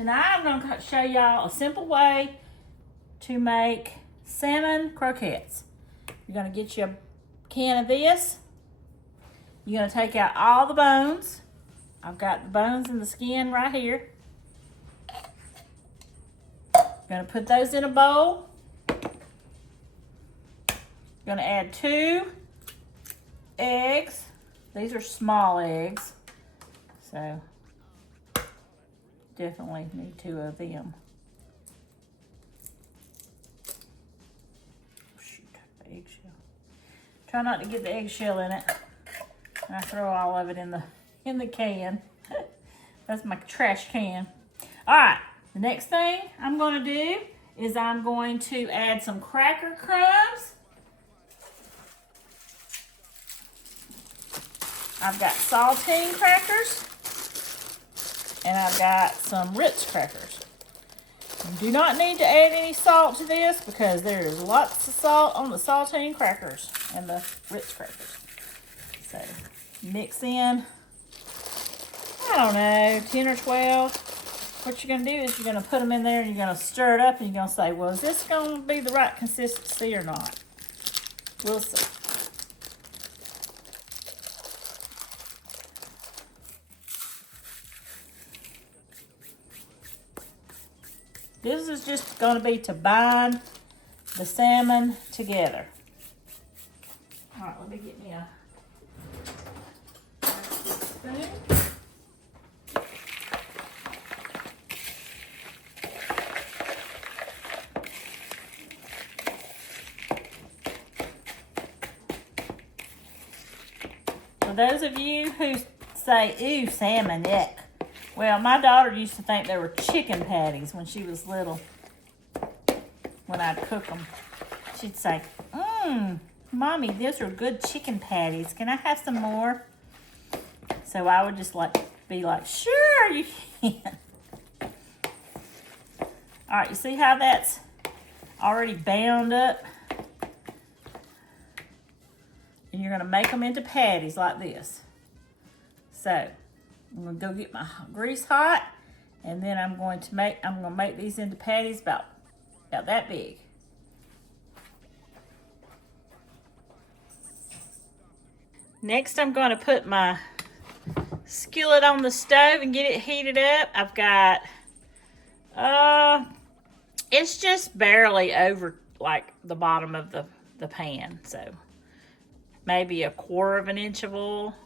Tonight I'm going to show y'all a simple way to make salmon croquettes. You're going to get you a can of this. You're going to take out all the bones. I've got the bones and the skin right here. Going to put those in a bowl. Going to add 2 eggs. These are small eggs, so definitely need 2 of them. Shoot, the eggshell. Try not to get the eggshell in it. I throw all of it in the can. That's my trash can. All right, the next thing I'm going to do is I'm going to add some cracker crumbs. I've got saltine crackers, and I've got some Ritz crackers. You do not need to add any salt to this because there is lots of salt on the saltine crackers and the Ritz crackers. So mix in, I don't know, 10 or 12. What you're going to do is you're going to put them in there and you're going to stir it up and you're going to say, well, is this going to be the right consistency or not? We'll see. This is just going to be to bind the salmon together. All right, let me get me a spoon. For those of you who say, ooh, salmon, yuck. Well, my daughter used to think they were chicken patties when she was little. When I'd cook them, she'd say, Mommy, those are good chicken patties. Can I have some more? So I would just be like, sure, you can. All right, you see how that's already bound up? And you're going to make them into patties like this. So I'm going to go get my grease hot, and then I'm going to make these into patties about that big. Next, I'm going to put my skillet on the stove and get it heated up. I've got, it's just barely over like the bottom of the pan, so maybe 1/4 of an inch of oil.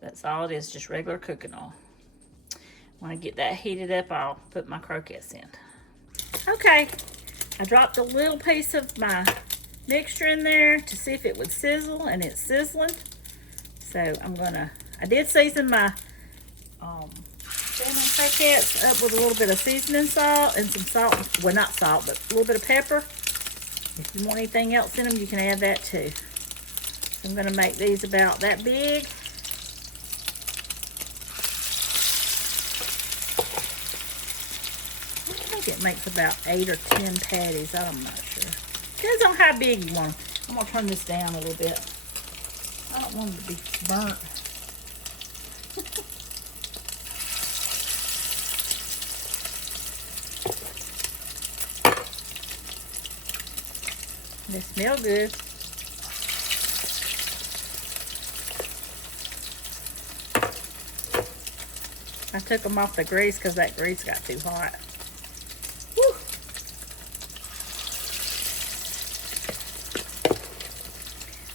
That's all it is, just regular cooking oil. When I get that heated up, I'll put my croquettes in. Okay, I dropped a little piece of my mixture in there to see if it would sizzle, and it's sizzling. So I did season my salmon croquettes up with a little bit of seasoning salt and some salt, well, not salt, but a little bit of pepper. If you want anything else in them, you can add that too. So I'm gonna make these about that big. It makes about 8 or 10 patties. I'm not sure. Depends on how big you want them. I'm going to turn this down a little bit. I don't want them to be burnt. They smell good. I took them off the grease because that grease got too hot.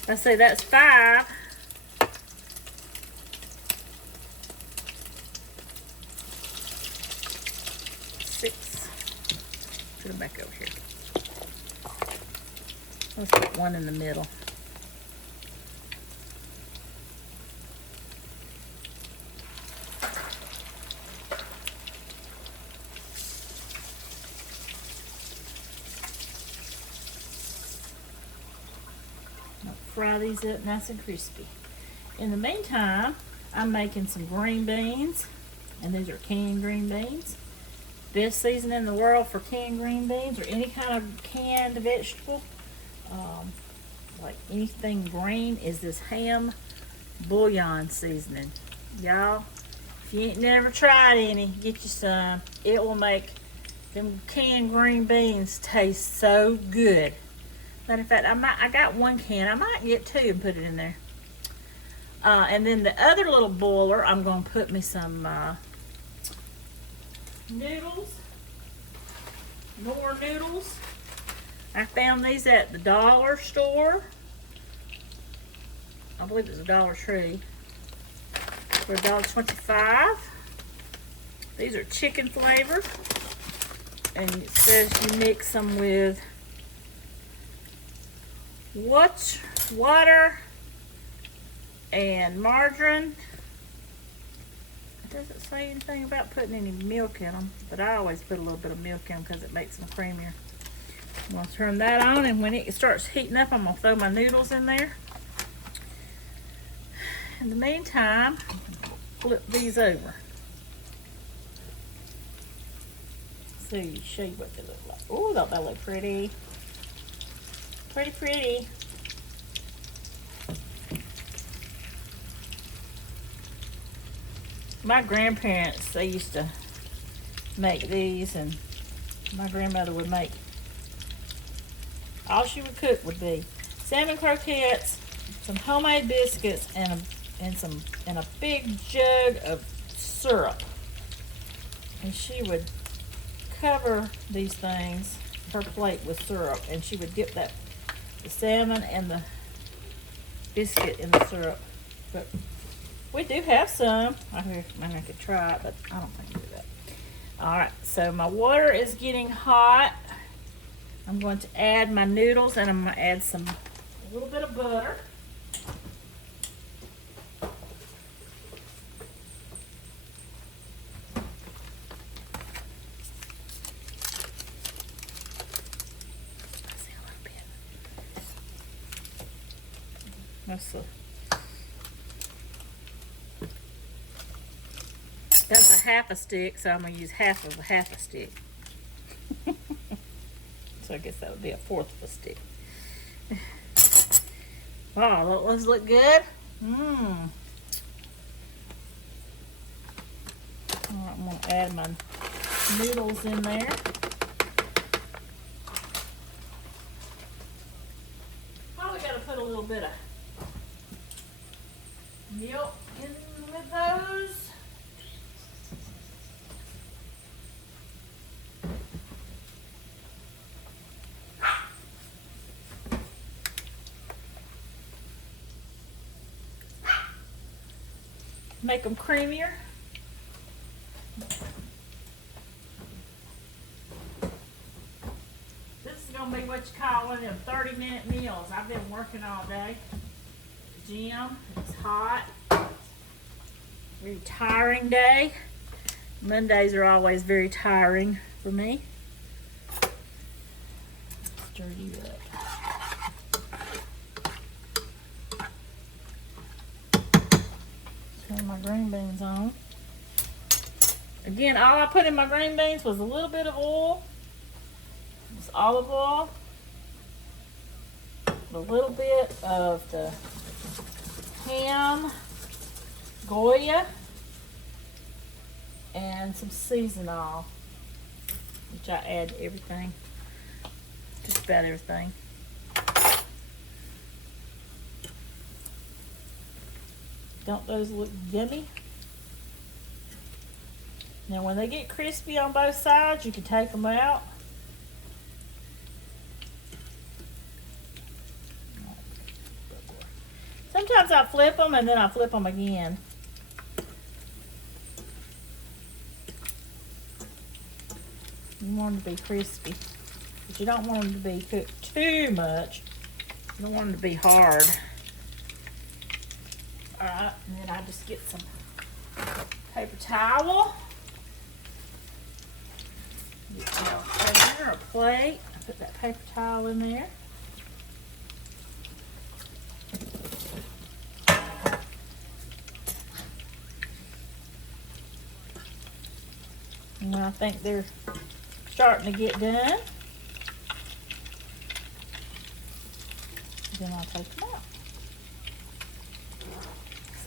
Let's see, that's 5. 6. Put them back over here. Let's put 1 in the middle. Fry these up nice and crispy. In the meantime, I'm making some green beans, and these are canned green beans. Best season in the world for canned green beans or any kind of canned vegetable, like anything green, is this ham bouillon seasoning. Y'all, If you ain't never tried any, get you some. It will make them canned green beans taste so good. Matter of fact, I got one can. I might get two and put it in there. And then the other little boiler, I'm going to put me some noodles. More noodles. I found these at the dollar store. I believe it's a Dollar Tree. For $1.25. These are chicken flavored. And it says you mix them with water and margarine. It doesn't say anything about putting any milk in them, but I always put a little bit of milk in them because it makes them creamier. I'm going to turn that on, and when it starts heating up, I'm going to throw my noodles in there. In the meantime, flip these over. See, show you what they look like. Oh, don't they look pretty? Pretty, pretty. My grandparents, they used to make these, and my grandmother would make, all she would cook would be salmon croquettes, some homemade biscuits, and a big jug of syrup. And she would cover these things, her plate, with syrup, and she would dip the salmon and the biscuit in the syrup. But we do have some. I could try it, but I don't think we do that. All right, so my water is getting hot. I'm going to add my noodles, and I'm going to add a little bit of butter. That's a half a stick, so I'm going to use half of a stick. So I guess that would be a fourth of a stick. Wow, those look good. All right, I'm going to add my noodles in there. Probably got to put a little bit of milk in with those. Make them creamier. This is going to be what you call one of them 30-minute meals. I've been working all day. Gym. It's hot. Very tiring day. Mondays are always very tiring for me. Stir you up. Turn my green beans on. Again, all I put in my green beans was a little bit of oil. It's olive oil. A little bit of the ham, Goya, and some seasonal, which I add to everything, just about everything. Don't those look yummy? Now when they get crispy on both sides, you can take them out. Sometimes I flip them and then I flip them again. You want them to be crispy, but you don't want them to be cooked too much. You don't want them to be hard. Alright, and then I just get some paper towel. Get a container or plate. I put that paper towel in there. And when I think they're starting to get done, then I'll take them out.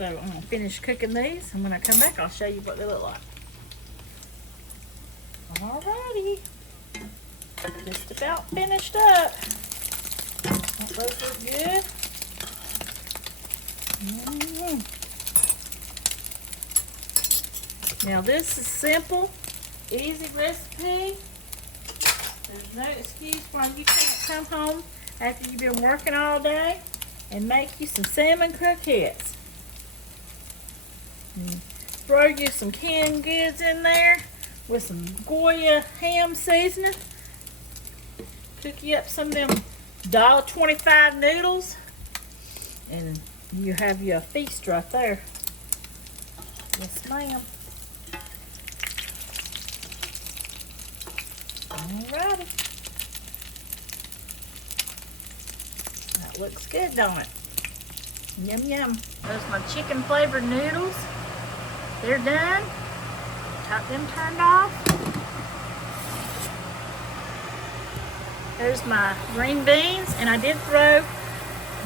So I'm gonna finish cooking these, and when I come back, I'll show you what they look like. Alrighty, just about finished up. Those look good. Now this is simple, easy recipe. There's no excuse why you can't come home after you've been working all day and make you some salmon croquettes. Throw you some canned goods in there with some Goya ham seasoning. Cook you up some of them $1.25 noodles, and you have your feast right there. Yes, ma'am. Alrighty. That looks good, don't it? Yum, yum. There's my chicken flavored noodles. They're done. Got them turned off. There's my green beans, and I did throw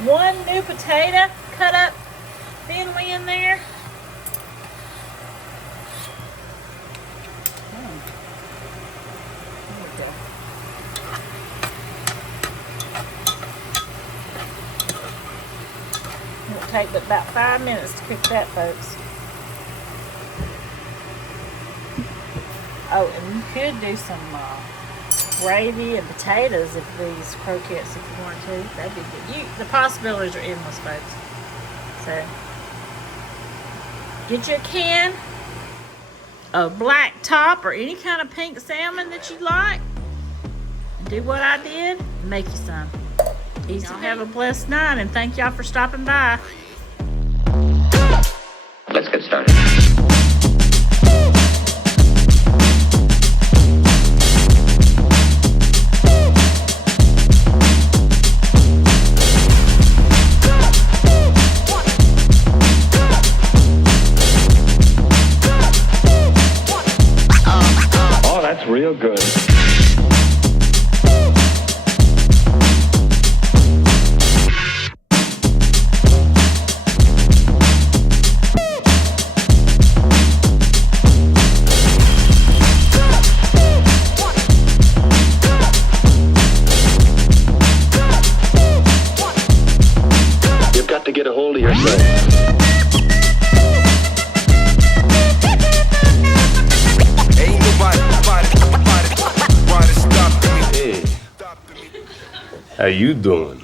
one new potato cut up thinly in there. There we go. It'll take but about 5 minutes to cook that, folks. Oh, and you could do some gravy and potatoes if these croquettes, if you want to. That'd be good. The possibilities are endless, folks. So, get your can of black top or any kind of pink salmon that you like, and do what I did, and make you some. Easy. Y'all have a blessed night, and thank y'all for stopping by. Let's get started. Real good. You've got to get a hold of yourself. How you doing?